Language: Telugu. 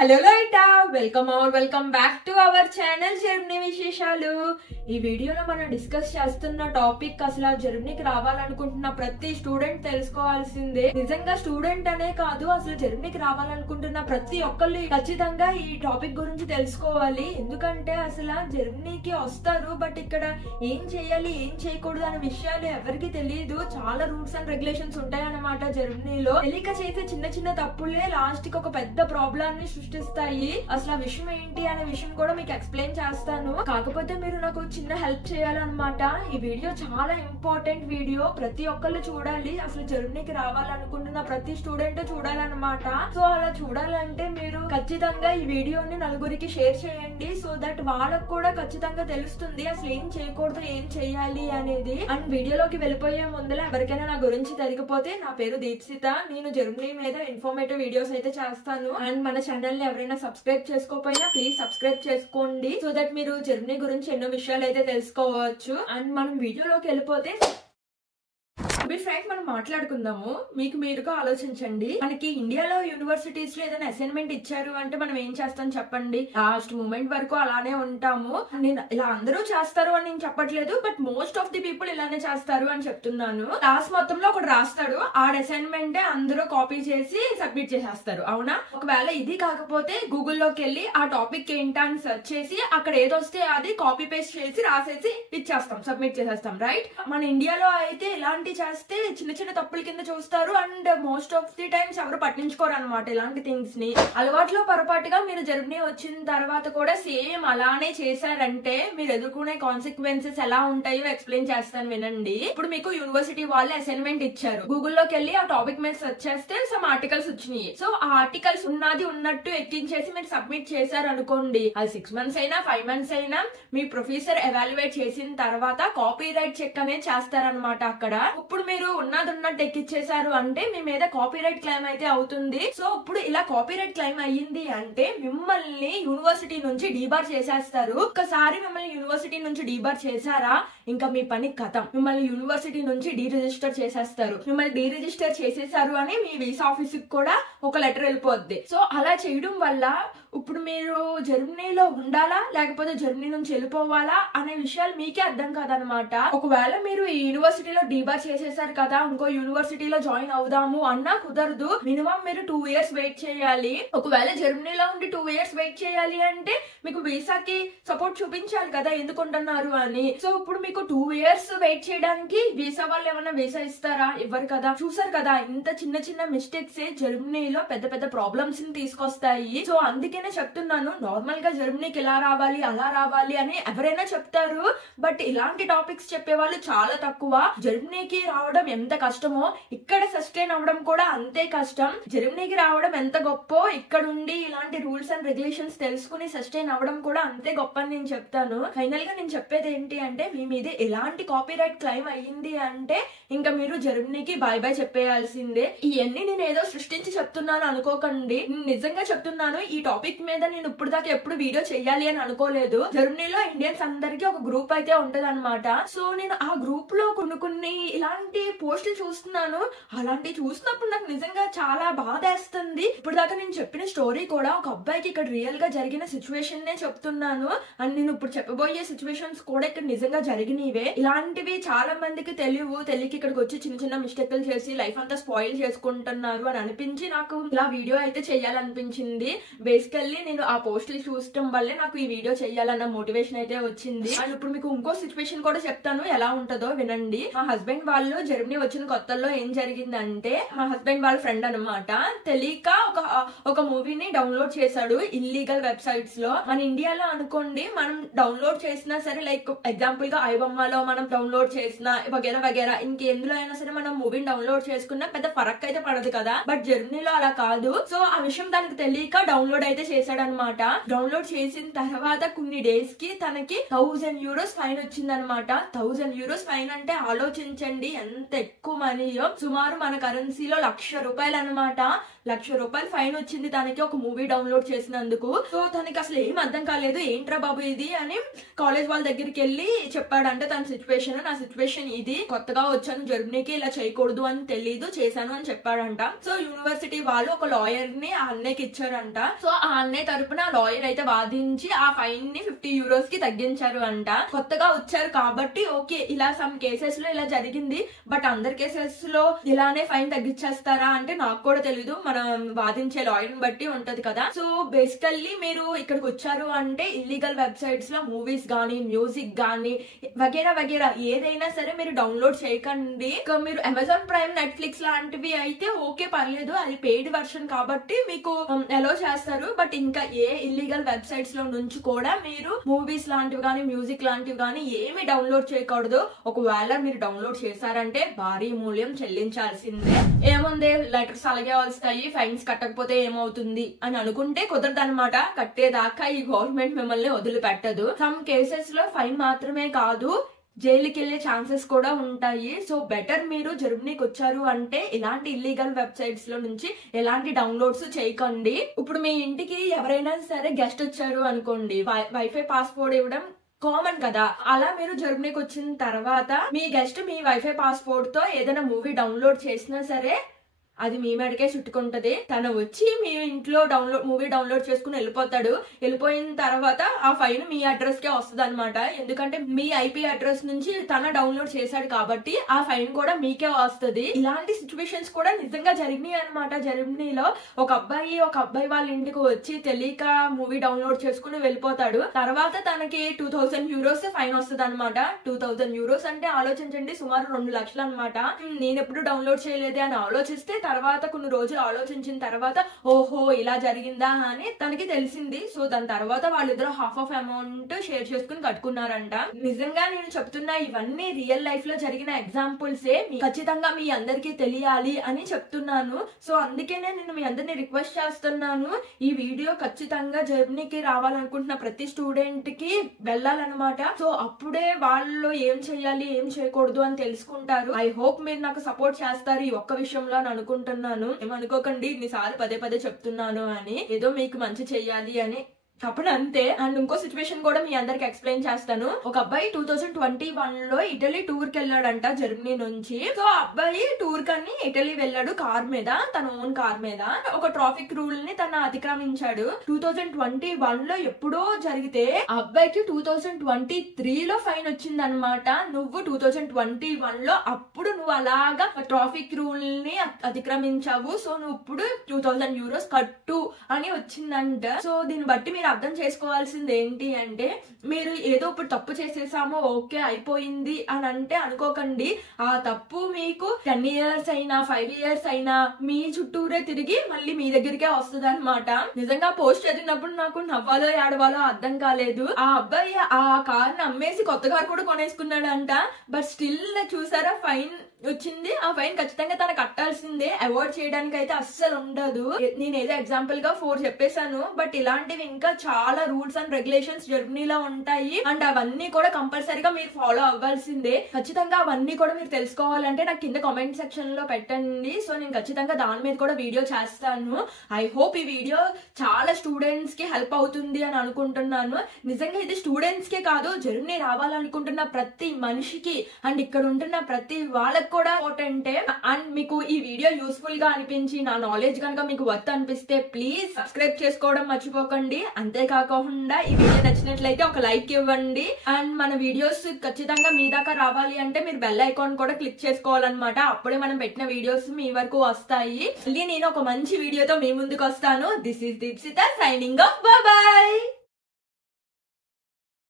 హలో లైటా, welcome back to our channel Germany విశేషాలు. ఈ వీడియోలో మనం డిస్కస్ చేస్తున్న టాపిక్ అసలు జర్మనీకి రావాలనుకుంటున్న ప్రతి స్టూడెంట్ తెలుసుకోవాల్సిందే. నిజంగా స్టూడెంట్ అనే కాదు, అసలు జర్మనీకి రావాలనుకుంటున్న ప్రతి ఒక్కళ్ళు ఖచ్చితంగా ఈ టాపిక్ గురించి తెలుసుకోవాలి. ఎందుకంటే అసలు జర్మనీకి వస్తారు, బట్ ఇక్కడ ఏం చేయాలి ఏం చేయకూడదు అనే విషయాలు ఎవరికి తెలియదు. చాలా రూల్స్ అండ్ రెగ్యులేషన్స్ ఉంటాయన్నమాట జర్మనీలో. తెలియక చేసే చిన్న చిన్న తప్పులే లాస్ట్ కి ఒక పెద్ద ప్రాబ్లమ్ సృష్టిస్తాయి. అసలు ఆ విషయం ఏంటి అనే విషయం కూడా మీకు ఎక్స్ప్లెయిన్ చేస్తాను. కాకపోతే మీరు నాకు చిన్న హెల్ప్ చేయాలన్నమాట. ఈ వీడియో చాలా ఇంపార్టెంట్ వీడియో, ప్రతి ఒక్కళ్ళు చూడాలి. అసలు జర్మనీకి రావాలనుకుంటున్న ప్రతి స్టూడెంట్ చూడాలన్నమాట. సో అలా చూడాలంటే మీరు ఖచ్చితంగా ఈ వీడియోని నలుగురికి షేర్ చేయండి. సో దట్ వాళ్ళకు కూడా ఖచ్చితంగా తెలుస్తుంది అసలు ఏం చేయకూడదు ఏం చేయాలి అనేది. అండ్ వీడియోలోకి వెళ్ళిపోయే ముందులో ఎవరికైనా నా గురించి తెలియకపోతే, నా పేరు దీప్సిత. నేను జర్మనీ మీద ఇన్ఫర్మేటివ్ వీడియోస్ అయితే చేస్తాను. అండ్ మన ఛానల్ ని ఎవరైనా సబ్స్క్రైబ్ చేసుకోకపోయినా ప్లీజ్ సబ్స్క్రైబ్ చేసుకోండి. సో దట్ మీరు జర్మనీ గురించి ఎన్నో విషయాలు అయితే తెలుసుకోవచ్చు. అండ్ మనం వీడియోలోకి వెళ్ళిపోతే ఫ్రెండ్ మనం మాట్లాడుకుందాము. మీకు మీరుగా ఆలోచించండి. మనకి ఇండియాలో యూనివర్సిటీస్ లో ఏదైనా అసైన్మెంట్ ఇచ్చారు అంటే మనం ఏం చేస్తాం చెప్పండి? లాస్ట్ మూమెంట్ వరకు అలానే ఉంటాము. నేను ఇలా అందరూ చేస్తారు అని నేను చెప్పట్లేదు, but most of the people ఇలానే చేస్తారు అని చెప్తున్నాను. క్లాస్ మొత్తంలో ఒకటి రాస్తాడు, ఆ అసైన్మెంట్ అందరూ కాపీ చేసి సబ్మిట్ చేసేస్తారు, అవునా? ఒకవేళ ఇది కాకపోతే గూగుల్లోకి వెళ్ళి ఆ టాపిక్ ఏంటా అని సెర్చ్ చేసి అక్కడ ఏదొస్తే అది కాపీ పేస్ట్ చేసి రాసేసి ఇచ్చేస్తాం, సబ్మిట్ చేసేస్తాం, రైట్? మన ఇండియాలో అయితే ఇలాంటి చేస్తే చిన్న చిన్న తప్పుల కింద చూస్తారు. And most of the times ఎవరు పట్టించుకోరు అనమాట ఇలాంటి థింగ్స్ ని. అలవాట్లో పొరపాటుగా మీరు జర్మనీ వచ్చిన తర్వాత కూడా సేమ్ అలానే చేశారంటే మీరు ఎదుర్కొనే కాన్సిక్వెన్సెస్ ఎలా ఉంటాయో ఎక్స్ప్లెయిన్ చేస్తాను, వినండి. ఇప్పుడు మీకు యూనివర్సిటీ వాళ్ళే అసైన్మెంట్ ఇచ్చారు, గూగుల్లోకి వెళ్ళి ఆ టాపిక్ మీద సెర్చ్ చేస్తే సమ్ ఆర్టికల్స్ వచ్చినాయి. సో ఆ ఆర్టికల్స్ ఉన్నది ఉన్నట్టు ఎక్కించేసి మీరు సబ్మిట్ చేశారు అనుకోండి, అది 6 months అయినా 5 months అయినా మీ ప్రొఫెసర్ ఎవాల్యుయేట్ చేసిన తర్వాత కాపీ రైట్ చెక్ అనేది చేస్తారనమాట. అక్కడ ఇప్పుడు మీరు ఉన్నది ఉన్నట్టు ఎక్కిచ్చేసారు అంటే మీ మీద కాపీరైట్ క్లెయిమ్ అయితే అవుతుంది. సో ఇప్పుడు ఇలా కాపీరైట్ క్లెయిమ్ అయ్యింది అంటే మిమ్మల్ని యూనివర్సిటీ నుంచి డీబార్ చేసేస్తారు. ఒక్కసారి మిమ్మల్ని యూనివర్సిటీ నుంచి డీబార్ చేశారా, ఇంకా మీ పని కథం. మిమ్మల్ని యూనివర్సిటీ నుంచి డీరిజిస్టర్ చేసేస్తారు. మిమ్మల్ని డీరిజిస్టర్ చేసేసారు అని మీ వీసా ఆఫీస్ కి కూడా ఒక లెటర్ వెళ్ళిపోద్ది. సో అలా చేయడం వల్ల ఇప్పుడు మీరు జర్మనీలో ఉండాలా లేకపోతే జర్మనీ నుంచి వెళ్ళిపోవాలా అనే విషయాలు మీకే అర్థం కాదనమాట. ఒకవేళ మీరు ఈ యూనివర్సిటీలో డీబార్ చేసేసారు కదా, ఇంకో యూనివర్సిటీలో జాయిన్ అవుదాము అన్నా కుదరదు. మినిమం మీరు 2 years వెయిట్ చేయాలి. ఒకవేళ జర్మనీలో ఉండి 2 years వెయిట్ చేయాలి అంటే మీకు వీసాకి సపోర్ట్ చూపించాలి కదా ఎందుకుంటున్నారు అని. సో ఇప్పుడు మీకు 2 years వెయిట్ చేయడానికి వీసా వాళ్ళు ఏమన్నా వీసా ఇస్తారా? ఇవ్వరు కదా. చూసారు కదా, ఇంత చిన్న చిన్న మిస్టేక్స్ జర్మనీలో పెద్ద పెద్ద ప్రాబ్లమ్స్ ని తీసుకొస్తాయి. సో అందుకే చెప్తున్నాను, నార్మల్ గా జర్మనీకి ఇలా రావాలి అలా రావాలి అని ఎవరైనా చెప్తారు, బట్ ఇలాంటి టాపిక్స్ చెప్పే వాళ్ళు చాలా తక్కువ. జర్మనీకి రావడం ఎంత కష్టమో ఇక్కడ సస్టైన్ అవ్వడం కూడా అంతే కష్టం. జర్మనీకి రావడం ఎంత గొప్పో ఇక్కడ ఉండి ఇలాంటి రూల్స్ అండ్ రెగ్యులేషన్స్ తెలుసుకుని సస్టైన్ అవ్వడం కూడా అంతే గొప్ప అని నేను చెప్తాను. ఫైనల్ గా నేను చెప్పేది ఏంటి అంటే, మీ మీద ఎలాంటి కాపీరైట్ క్లెయిమ్ అయ్యింది అంటే ఇంకా మీరు జర్మనీకి బాయ్ బాయ్ చెప్పేయాల్సిందే. ఇవన్నీ నేను ఏదో సృష్టించి చెప్తున్నాను అనుకోకండి, నిజంగా చెప్తున్నాను. ఈ టాపిక్ మీద నేను ఇప్పుడు దాకా ఎప్పుడు వీడియో చెయ్యాలి అని అనుకోలేదు. జర్మనీలో ఇండియన్స్ అందరికి ఒక గ్రూప్ అయితే ఉంటది అనమాట. సో నేను ఆ గ్రూప్ లో కొన్ని ఇలాంటి పోస్టులు చూస్తున్నాను. అలాంటి చూసినప్పుడు నాకు నిజంగా చాలా బాధేస్తుంది. ఇప్పుడు దాకా నేను చెప్పిన స్టోరీ కూడా ఒక అబ్బాయికి ఇక్కడ రియల్ గా జరిగిన సిచ్యువేషన్ నే చెప్తున్నాను. అండ్ నేను ఇప్పుడు చెప్పబోయే సిచ్యువేషన్స్ కూడా ఇక్కడ నిజంగా జరిగినవే. ఇలాంటివి చాలా మందికి తెలియక ఇక్కడికి వచ్చి చిన్న చిన్న మిస్టేక్లు చేసి లైఫ్ అంతా స్పాయిల్ చేసుకుంటున్నారు అని అనిపించి నాకు ఇలా వీడియో అయితే చెయ్యాలనిపించింది. బేసికల్లీ నేను ఆ పోస్టులు చూడటం వల్లే నాకు ఈ వీడియో చెయ్యాలన్న మోటివేషన్ అయితే వచ్చింది. అండ్ ఇప్పుడు మీకు ఇంకో సిచ్యువేషన్ కూడా చెప్తాను, ఎలా ఉంటుందో వినండి. మా హస్బెండ్ వాళ్ళు జర్మనీ వచ్చిన కొత్తల్లో ఏం జరిగిందంటే, మా హస్బెండ్ వాళ్ళ ఫ్రెండ్ అనమాట తెలియక ఒక మూవీని డౌన్లోడ్ చేశాడు ఇల్లీగల్ వెబ్సైట్స్ లో. మన ఇండియాలో అనుకోండి, మనం డౌన్లోడ్ చేసినా సరే, లైక్ ఎగ్జాంపుల్ గా ఐబొమ్మలో మనం డౌన్లోడ్ చేసినా వగేరా వగేరా ఇంకెందులో అయినా సరే మనం మూవీని డౌన్లోడ్ చేసుకున్నా పెద్ద ఫరక్ అయితే పడదు కదా. బట్ జర్మనీలో అలా కాదు. సో ఆ విషయం దానికి తెలియక డౌన్లోడ్ అయితే చేశాడనమాట. డౌన్లోడ్ చేసిన తర్వాత కొన్ని డేస్ కి తనకి 1000 euros ఫైన్ వచ్చిందనమాట. 1000 euros ఫైన్ అంటే ఆలోచించండి ఎంత ఎక్కువ మనీయో. సుమారు మన కరెన్సీలో 1,00,000 రూపాయలు అనమాట. ₹1,00,000 ఫైన్ వచ్చింది తనకి ఒక మూవీ డౌన్లోడ్ చేసినందుకు. సో తనకి అసలు ఏం అర్థం కాలేదు, ఏంట్రా బాబు ఇది అని కాలేజ్ వాళ్ళ దగ్గరికి వెళ్ళి చెప్పాడంటే తన సిచ్యువేషన్, నా సిచ్యువేషన్ ఇది, కొత్తగా వచ్చాను జర్మనీకి, ఇలా చేయకూడదు అని తెలీదు, చేశాను అని చెప్పాడంట. సో యూనివర్సిటీ వాళ్ళు ఒక లాయర్ ని ఆ అన్నయ్యకి ఇచ్చారంట. సో ఆ అన్నయ్య తరపున లాయర్ అయితే వాదించి ఆ ఫైన్ ని €50 కి తగ్గించారు అంట. కొత్తగా వచ్చారు కాబట్టి ఓకే, ఇలా సమ్ కేసెస్ లో ఇలా జరిగింది, బట్ అందరి కేసెస్ లో ఇలానే ఫైన్ తగ్గించేస్తారా అంటే నాకు కూడా తెలీదు, మనం వాదించే లాయర్ ని బట్టి ఉంటది కదా. సో బేసికల్లీ మీరు ఇక్కడికి వచ్చారు అంటే ఇల్లీగల్ వెబ్సైట్స్ లో మూవీస్ గానీ, మ్యూజిక్ గానీ, వగేరా వగేరా ఏదైనా సరే మీరు డౌన్లోడ్ చేయకండి. మీరు అమెజాన్ ప్రైమ్, నెట్ఫ్లిక్స్ లాంటివి అయితే ఓకే పర్లేదు, అది పెయిడ్ వర్షన్ కాబట్టి మీకు అలో చేస్తారు. బట్ ఇంకా ఏ ఇల్లీగల్ వెబ్సైట్స్ లో నుంచి కూడా మీరు మూవీస్ లాంటివి గానీ, మ్యూజిక్ లాంటివి గానీ ఏమి డౌన్లోడ్ చేయకూడదు. ఒకవేళ మీరు డౌన్లోడ్ చేశారంటే భారీ మూల్యం చెల్లించాల్సిందే. ఏముంది, లెటర్స్ అలాగే వస్తాయి, ఫైన్స్ కట్టకపోతే ఏమవుతుంది అని అనుకుంటే కుదరదన్నమాట. కట్టేదాకా ఈ గవర్నమెంట్ మిమ్మల్ని వదిలిపెట్టదు. సమ్ కేసెస్ లో ఫైన్ మాత్రమే కాదు, జైలుకి వెళ్లే ఛాన్సెస్ కూడా ఉంటాయి. సో బెటర్ మీరు జర్మనీకి వచ్చారు అంటే ఇలాంటి ఇల్లీగల్ వెబ్సైట్స్ లో నుంచి ఎలాంటి డౌన్లోడ్స్ చేయకండి. ఇప్పుడు మీ ఇంటికి ఎవరైనా సరే గెస్ట్ వచ్చారు అనుకోండి, వైఫై పాస్వర్డ్ ఇవ్వడం కామన్ కదా. అలా మీరు జర్మనీకి వచ్చిన తర్వాత మీ గెస్ట్ మీ వైఫై పాస్వర్డ్ తో ఏదైనా మూవీ డౌన్లోడ్ చేసినా సరే అది మీ మెడకే చుట్టుకుంటది. తను వచ్చి మీ ఇంట్లో మూవీ డౌన్లోడ్ చేసుకుని వెళ్ళిపోతాడు. వెళ్ళిపోయిన తర్వాత ఆ ఫైన్ మీ అడ్రస్ కే వస్తుంది అనమాట. ఎందుకంటే మీ ఐపీ అడ్రస్ నుంచి తన డౌన్లోడ్ చేశాడు కాబట్టి ఆ ఫైన్ కూడా మీకే వస్తుంది. ఇలాంటి సిచ్యువేషన్స్ కూడా నిజంగా జరిగినాయి అనమాట. జర్మనీలో ఒక అబ్బాయి వాళ్ళ ఇంటికి వచ్చి తెలియక మూవీ డౌన్లోడ్ చేసుకుని వెళ్ళిపోతాడు. తర్వాత తనకి €2,000 ఫైన్ వస్తుంది అనమాట. €2,000 అంటే ఆలోచించండి, సుమారు 2 లక్షలు అనమాట. నేను ఎప్పుడు డౌన్లోడ్ చేయలేదే అని ఆలోచిస్తే తర్వాత కొన్ని రోజులు ఆలోచించిన తర్వాత ఓహో ఇలా జరిగిందా అని తనకి తెలిసింది. సో దాని తర్వాత వాళ్ళిద్దరు హాఫ్ ఆఫ్ అమౌంట్ షేర్ చేసుకుని కట్టుకున్నారంట. నిజంగా నేను చెప్తున్నా, ఇవన్నీ రియల్ లైఫ్ లో జరిగిన ఎగ్జాంపుల్సే, ఖచ్చితంగా మీ అందరికీ తెలియాలి అని చెప్తున్నాను. సో అందుకేనే నేను మీ అందరినీ రిక్వెస్ట్ చేస్తున్నాను, ఈ వీడియో ఖచ్చితంగా జర్మనీకి రావాలనుకుంటున్న ప్రతి స్టూడెంట్ కి వెళ్ళాలన్నమాట. సో అప్పుడే వాళ్ళు ఏం చేయాలి, ఏం చేయకూడదు అని తెలుసుకుంటారు. ఐ హోప్ మీరు నాకు సపోర్ట్ చేస్తారు ఈ ఒక్క విషయంలో అని అనుకుంటున్నాను. ఏమనుకోకండి ఇన్నిసార్లు పదే చెప్తున్నాను అని, ఏదో మీకు మంచి చెయ్యాలి అని అప్పుడు అంతే. అండ్ ఇంకో సిచ్యువేషన్ కూడా మీ అందరికి ఎక్స్ప్లెయిన్ చేస్తాను. ఒక అబ్బాయి 2021లో ఇటలీ టూర్ కి వెళ్ళాడంట జర్మనీ నుంచి. సో అబ్బాయి టూర్ కని ఇటలీ వెళ్ళాడు కార్ మీద, తన ఓన్ కార్ మీద. ఒక ట్రాఫిక్ రూల్ ని తన అతిక్రమించాడు. 2021లో ఎప్పుడో జరిగితే అబ్బాయికి 2023లో ఫైన్ వచ్చింది అనమాట. నువ్వు 2021లో అప్పుడు నువ్వు అలాగా ట్రాఫిక్ రూల్ ని అతిక్రమించావు, సో నువ్వు ఇప్పుడు €2,000 కట్టు అని వచ్చిందంట. సో దీన్ని బట్టి మీరు అర్థం చేసుకోవాల్సింది ఏంటి అంటే, మీరు ఏదో ఇప్పుడు తప్పు చేసేసామో ఓకే అయిపోయింది అని అంటే అనుకోకండి. ఆ తప్పు మీకు 10 years అయినా 5 years అయినా మీ చుట్టూరే తిరిగి మళ్ళీ మీ దగ్గరికే వస్తుంది అనమాట. నిజంగా పోస్ట్ చదివినప్పుడు నాకు నవ్వాలో ఏడవాలో అర్థం కాలేదు. ఆ అబ్బాయి ఆ కార్ ని అమ్మేసి కొత్త కార్ కూడా కొనేసుకున్నాడంట. బట్ స్టిల్ చూసారా ఫైన్ వచ్చింది. ఆ ఫైన్ ఖచ్చితంగా తన కట్టాల్సిందే, అవాయిడ్ చేయడానికి అయితే అస్సలు ఉండదు. నేను ఏదో ఎగ్జాంపుల్ గా 4 చెప్పేశాను, బట్ ఇలాంటివి ఇంకా చాలా రూల్స్ అండ్ రెగ్యులేషన్స్ జర్మనీలో ఉంటాయి. అండ్ అవన్నీ కూడా కంపల్సరీగా మీరు ఫాలో అవ్వాల్సిందే. ఖచ్చితంగా అవన్నీ కూడా మీరు తెలుసుకోవాలంటే నాకు కింద కామెంట్ సెక్షన్ లో పెట్టండి. సో నేను ఖచ్చితంగా దాని మీద కూడా వీడియో చేస్తాను. ఐ హోప్ ఈ వీడియో చాలా స్టూడెంట్స్ కి హెల్ప్ అవుతుంది అని అనుకుంటున్నాను. నిజంగా ఇది స్టూడెంట్స్ కే కాదు, జర్మనీ రావాలనుకుంటున్న ప్రతి మనిషికి అండ్ ఇక్కడ ఉంటున్న ప్రతి వాళ్ళకి కూడా ఇంపార్టెంటే. అండ్ మీకు ఈ వీడియో యూస్ఫుల్ గా అనిపించి నా నాలెడ్జ్ కనుక మీకు వర్త్ అనిపిస్తే ప్లీజ్ సబ్స్క్రైబ్ చేసుకోవడం మర్చిపోకండి. అంతేకాకుండా ఈ వీడియో నచ్చినట్లయితే ఒక లైక్ ఇవ్వండి. అండ్ మన వీడియోస్ ఖచ్చితంగా మీ దాకా రావాలి అంటే మీరు బెల్ ఐకాన్ కూడా క్లిక్ చేసుకోవాలన్నమాట. అప్పుడే మనం పెట్టిన వీడియోస్ మీ వరకు వస్తాయి. మళ్ళీ నేను ఒక మంచి వీడియోతో మీ ముందుకు వస్తాను. This is Dipsitha signing off. Bye by.